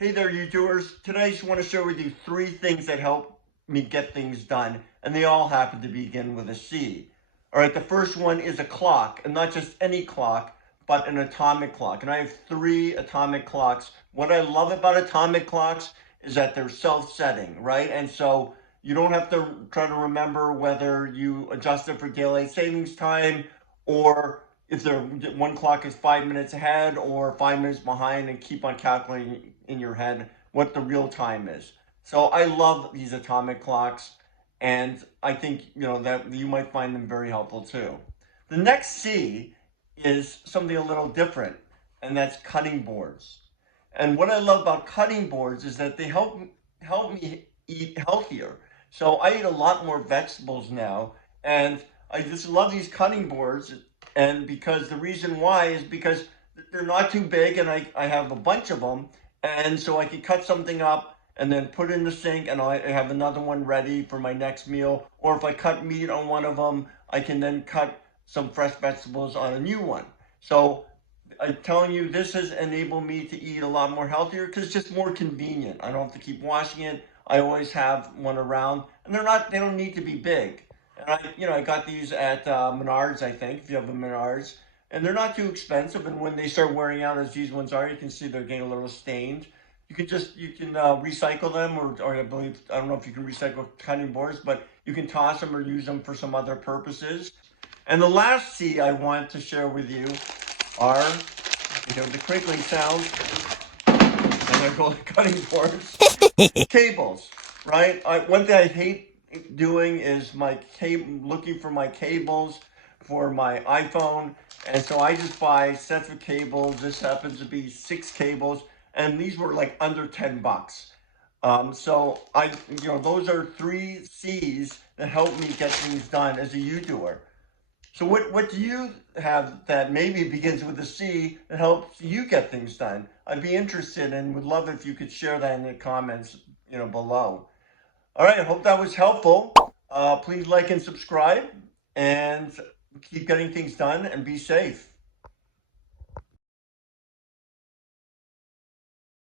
Hey there, you doers. Today I just want to share with you 3 things that help me get things done, and they all happen to begin with a C. All right, the first one is a clock, and not just any clock, but an atomic clock. And I have 3 atomic clocks. What I love about atomic clocks is that they're self-setting, right? And so you don't have to try to remember whether you adjust it for daylight savings time or if there one clock is 5 minutes ahead or 5 minutes behind, and keep on calculating in your head what the real time is. So I love these atomic clocks, and I think that you might find them very helpful too. The next C is something a little different, and that's cutting boards. And what I love about cutting boards is that they help me eat healthier. So I eat a lot more vegetables now, and I just love these cutting boards. And because the reason why is because they're not too big, and I have a bunch of them, and so I can cut something up and then put it in the sink, and I have another one ready for my next meal. Or if I cut meat on one of them, I can then cut some fresh vegetables on a new one. So I'm telling you, this has enabled me to eat a lot more healthier because it's just more convenient. I don't have to keep washing it. I always have one around, and they don't need to be big. And I got these at Menards, I think, if you have a Menards, and they're not too expensive. And when they start wearing out, as these ones are, you can see they're getting a little stained. You can recycle them, or I don't know if you can recycle cutting boards, but you can toss them or use them for some other purposes. And the last C I want to share with you are, the crinkling sound, and I call it cutting boards, cables, right? One thing I hate doing is looking for my cables for my iPhone, and so I just buy sets of cables. This happens to be 6 cables, and these were like under $10. So those are 3 C's that help me get things done as a you-doer. So what do you have that maybe begins with a C that helps you get things done? I'd be interested and would love if you could share that in the comments, below. All right, I hope that was helpful. Please like and subscribe, and keep getting things done, and be safe.